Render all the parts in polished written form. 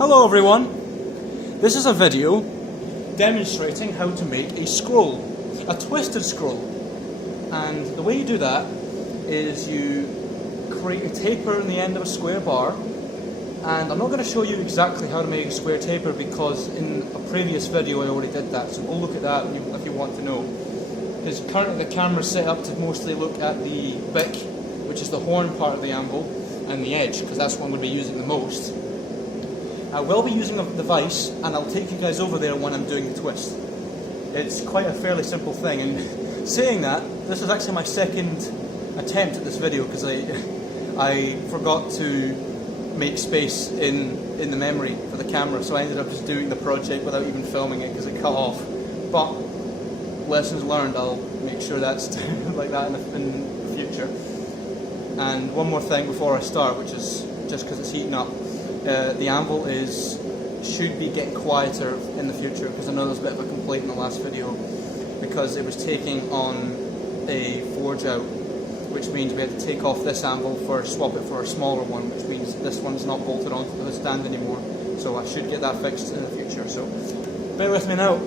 Hello everyone, this is a video demonstrating how to make a scroll, a twisted scroll. And the way you do that is you create a taper in the end of a square bar. And I'm not going to show you exactly how to make a square taper because in a previous video I already did that, so go look at that if you want to know. Because currently the camera is set up to mostly look at the bick, which is the horn part of the anvil, and the edge, because that's one we'll be using the most. I will be using the vise, and I'll take you guys over there when I'm doing the twist. It's quite a fairly simple thing, and saying that, this is actually my second attempt at this video, because I forgot to make space in the memory for the camera, so I ended up just doing the project without even filming it, because it cut off. But, lessons learned, I'll make sure that's like that in the future. And one more thing before I start, which is just because it's heating up. The anvil should be getting quieter in the future, because I know there was a bit of a complaint in the last video because it was taking on a forge out, which means we had to take off this anvil swap it for a smaller one, which means this one's not bolted onto the stand anymore. So I should get that fixed in the future. So bear with me now.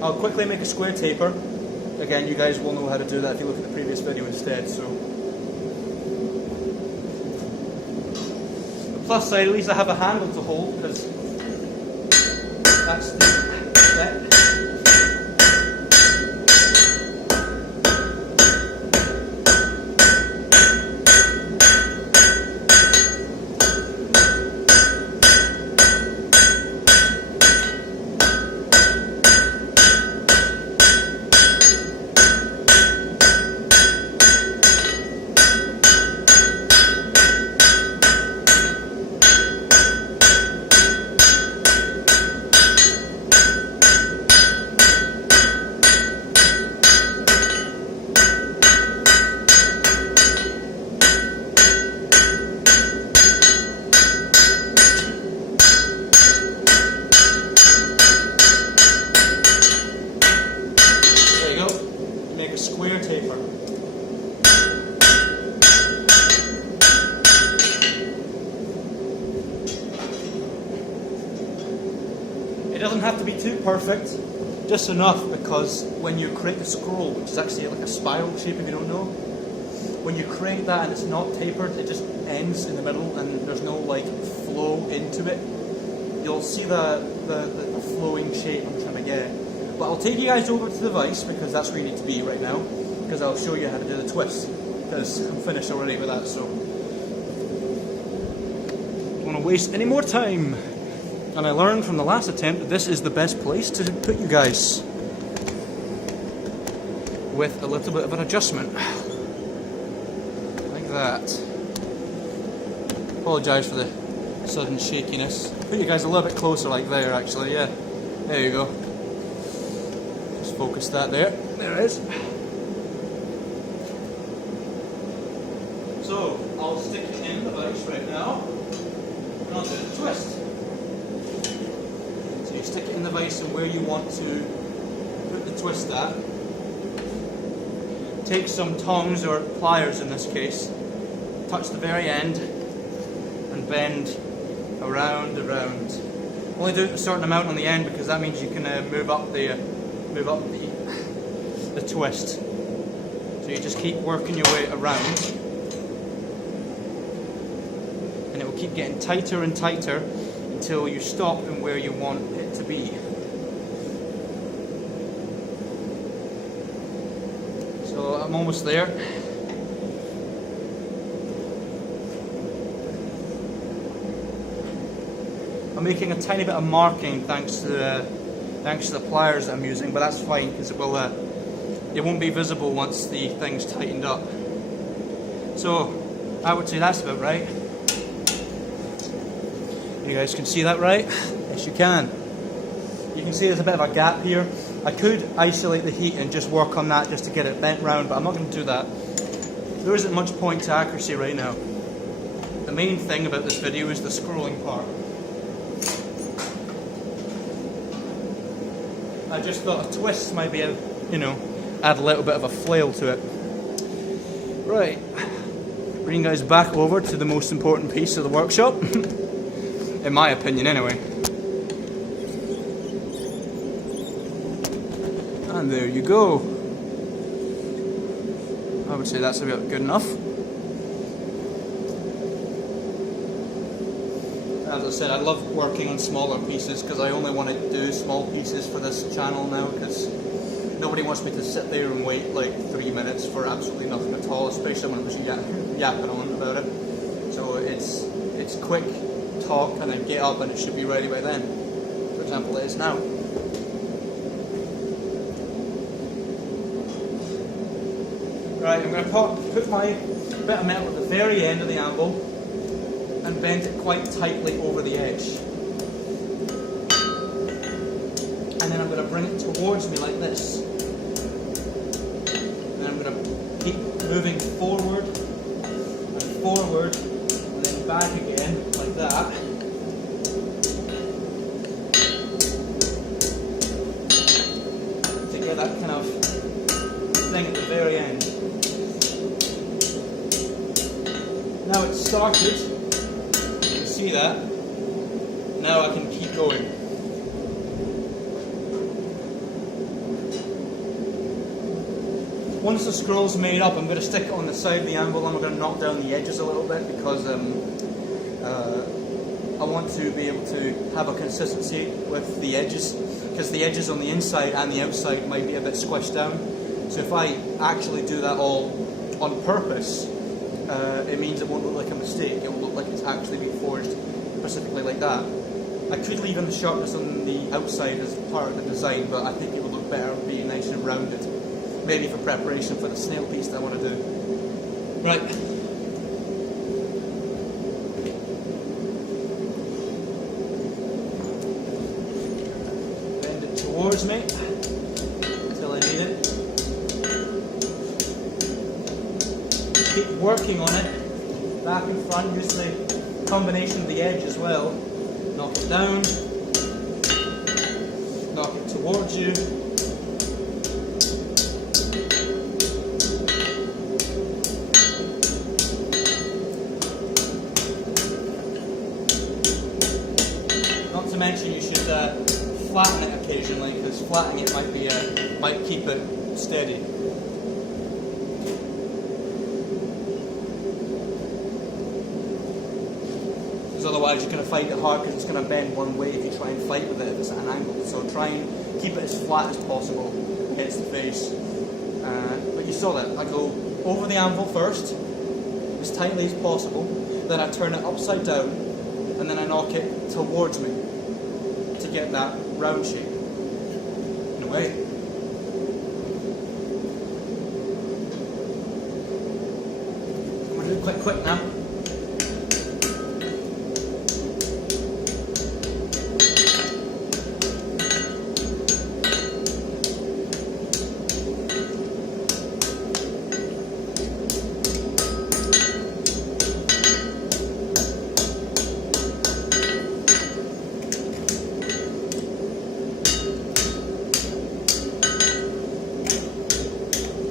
I'll quickly make a square taper. Again, you guys will know how to do that if you look at the previous video instead. So. Plus side, at least I have a handle to hold, because that's the step. Make a square taper. It doesn't have to be too perfect, just enough, because when you create the scroll, which is actually like a spiral shape if you don't know, when you create that and it's not tapered, it just ends in the middle and there's no like flow into it. You'll see the flowing shape I'm trying to get. But I'll take you guys over to the vise, because that's where you need to be right now, because I'll show you how to do the twist, because I'm finished already with that, so don't want to waste any more time. And I learned from the last attempt that this is the best place to put you guys, with a little bit of an adjustment, like that. Apologise for the sudden shakiness. Put you guys a little bit closer, like there actually, yeah. There you go. Focus that there. There it is. So I'll stick it in the vise right now, and I'll do the twist. So you stick it in the vise and where you want to put the twist at. Take some tongs or pliers in this case. Touch the very end and bend around. Only do it a certain amount on the end, because that means you can move up the twist. So you just keep working your way around, and it will keep getting tighter and tighter until you stop in where you want it to be. So I'm almost there. I'm making a tiny bit of marking thanks to the pliers that I'm using, but that's fine, because it won't be visible once the thing's tightened up. So I would say that's about right. You guys can see that right? Yes, you can. You can see there's a bit of a gap here. I could isolate the heat and just work on that just to get it bent round, but I'm not going to do that. There isn't much point to accuracy right now. The main thing about this video is the scrolling part. I just thought a twist might be, add a little bit of a flail to it. Right, bring you guys back over to the most important piece of the workshop. in my opinion anyway. And there you go. I would say that's about good enough. As I said, I love working on smaller pieces because I only want to do small pieces for this channel now, because nobody wants me to sit there and wait like 3 minutes for absolutely nothing at all, especially when I'm just yapping on about it. So it's quick talk and then get up and it should be ready by then. For example, it is now. Right, I'm going to put my bit of metal at the very end of the anvil and bend it quite tightly over the edge. And then I'm going to bring it towards me like this. And I'm going to keep moving forward and forward and then back again like that. To get that kind of thing at the very end. Now it's started. See that? Now I can keep going. Once the scroll's made up, I'm going to stick it on the side of the anvil and I'm going to knock down the edges a little bit, because I want to be able to have a consistency with the edges, because the edges on the inside and the outside might be a bit squished down. So if I actually do that all on purpose, it means it won't look like a mistake. It will look like it's actually been forged specifically like that. I could leave in the sharpness on the outside as part of the design, but I think it would look better being nice and rounded. Maybe for preparation for the snail piece that I want to do. Right. Bend it towards me until I need it. Keep working on it, back and front, use the combination of the edge as well. Knock it down, knock it towards you. Not to mention you should flatten it occasionally, because flattening it might keep it steady. Otherwise you're going to find it hard, because it's going to bend one way if you try and fight with it if it's at an angle. So try and keep it as flat as possible against the face. But you saw that. I go over the anvil first, as tightly as possible, then I turn it upside down, and then I knock it towards me to get that round shape. In a way. I'm going to do it quick now.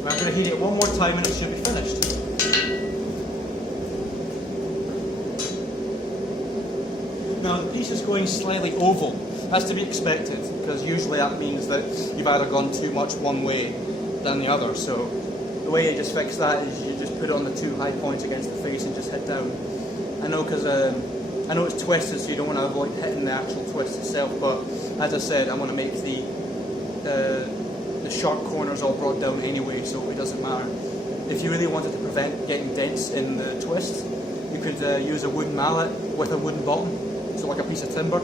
I'm going to heat it one more time and it should be finished. Now the piece is going slightly oval. That's to be expected, because usually that means that you've either gone too much one way than the other. So the way you just fix that is you just put it on the two high points against the face and just hit down. I know, because I know it's twisted, so you don't want to avoid hitting the actual twist itself, but as I said, I want to make the sharp corners all brought down anyway, so it doesn't matter. If you really wanted to prevent getting dents in the twist, you could use a wooden mallet with a wooden bottom, so like a piece of timber.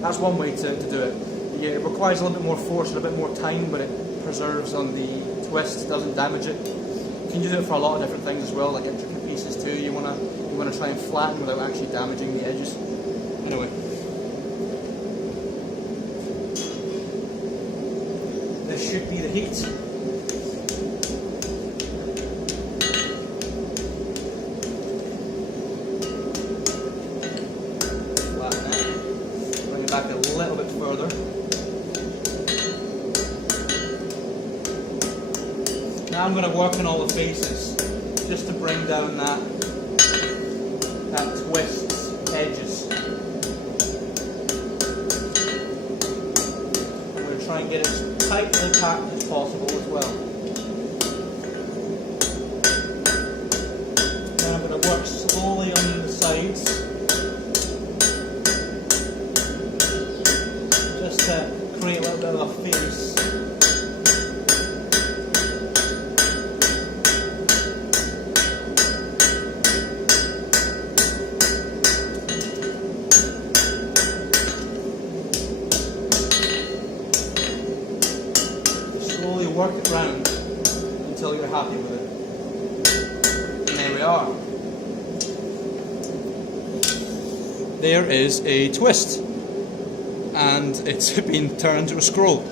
That's one way to do it. Yeah, it requires a little bit more force and a bit more time, but it preserves on the twist, doesn't damage it. You can use it for a lot of different things as well, like intricate pieces too. You wanna try and flatten without actually damaging the edges. Anyway. This should be the heat. Flatten it. Bring it back a little bit further. Now I'm going to work on all the faces, just to bring down that twist's edges. get it as tightly packed as possible as well. Then I'm going to work slowly on the sides, just to create a little bit of a face. Work it round until you're happy with it. And there we are. There is a twist, and it's been turned into a scroll.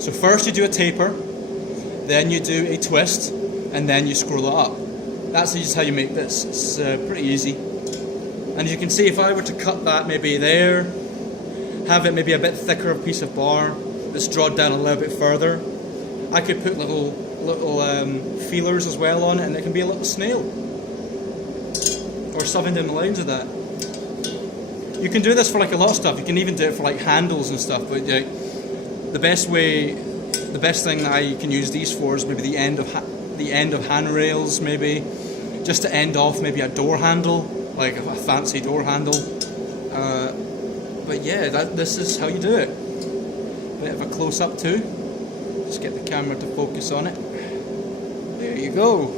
So first you do a taper, then you do a twist, and then you scroll it up. That's just how you make this. It's pretty easy. And as you can see, if I were to cut that maybe there, have it maybe a bit thicker of a piece of bar that's drawn down a little bit further, I could put little feelers as well on it, and it can be a little snail or something in the lines of that. You can do this for like a lot of stuff. You can even do it for like handles and stuff. But the best thing that I can use these for is maybe the end of handrails, maybe just to end off maybe a door handle, like a fancy door handle. But yeah, this is how you do it. Bit of a close up too. Just get the camera to focus on it. There you go.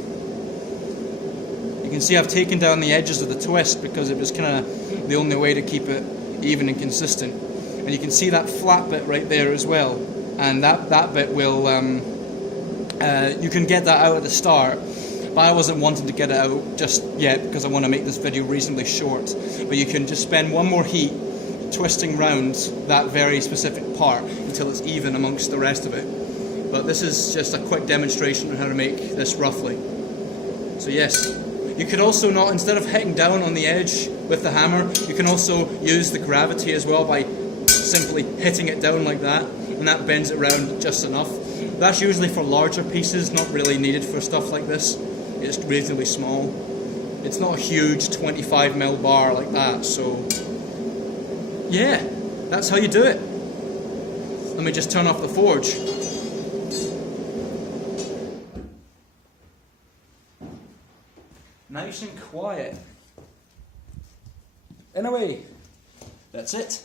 You can see I've taken down the edges of the twist because it was kind of the only way to keep it even and consistent. And you can see that flat bit right there as well. And that bit will, you can get that out at the start. But I wasn't wanting to get it out just yet because I want to make this video reasonably short. But you can just spend one more heat twisting round that very specific part until it's even amongst the rest of it. But this is just a quick demonstration on how to make this roughly. So yes, you could also not, instead of hitting down on the edge with the hammer, you can also use the gravity as well by simply hitting it down like that, and that bends it around just enough. That's usually for larger pieces, not really needed for stuff like this. It's relatively small. It's not a huge 25mm bar like that, so yeah, that's how you do it. Let me just turn off the forge. Nice and quiet. Anyway, that's it.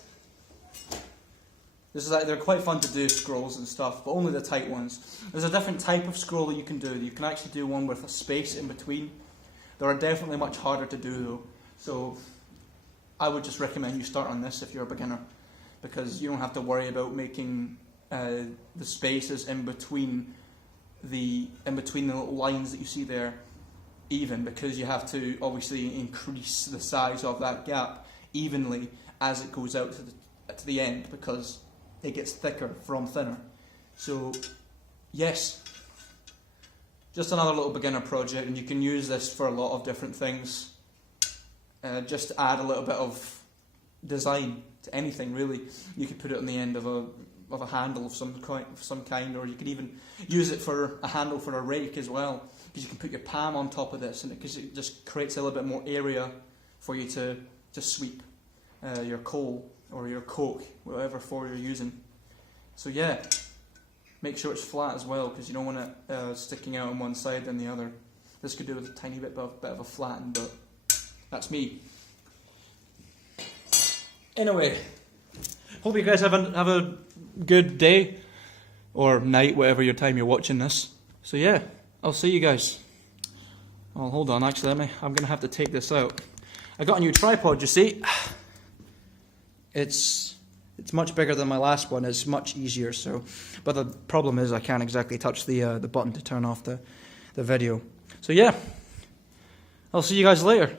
They're quite fun to do, scrolls and stuff, but only the tight ones. There's a different type of scroll that you can do. You can actually do one with a space in between. They are definitely much harder to do though. So I would just recommend you start on this if you're a beginner, because you don't have to worry about making the spaces in between the little lines that you see there even, because you have to obviously increase the size of that gap evenly as it goes out to the end, because it gets thicker from thinner. So yes, just another little beginner project, and you can use this for a lot of different things. Just to add a little bit of design to anything really. You could put it on the end of a handle of some kind, or you could even use it for a handle for a rake as well, because you can put your palm on top of this, and it just creates a little bit more area for you to sweep your coal or your coke, whatever for you're using. So yeah, make sure it's flat as well, because you don't want it sticking out on one side than the other. This could do with a tiny bit of a flatten, but that's me. Anyway, hope you guys have a good day or night, whatever your time you're watching this. So yeah, I'll see you guys. Oh, hold on, actually, I'm gonna have to take this out. I got a new tripod, you see. It's much bigger than my last one. It's much easier. So, but the problem is I can't exactly touch the button to turn off the video. So yeah, I'll see you guys later.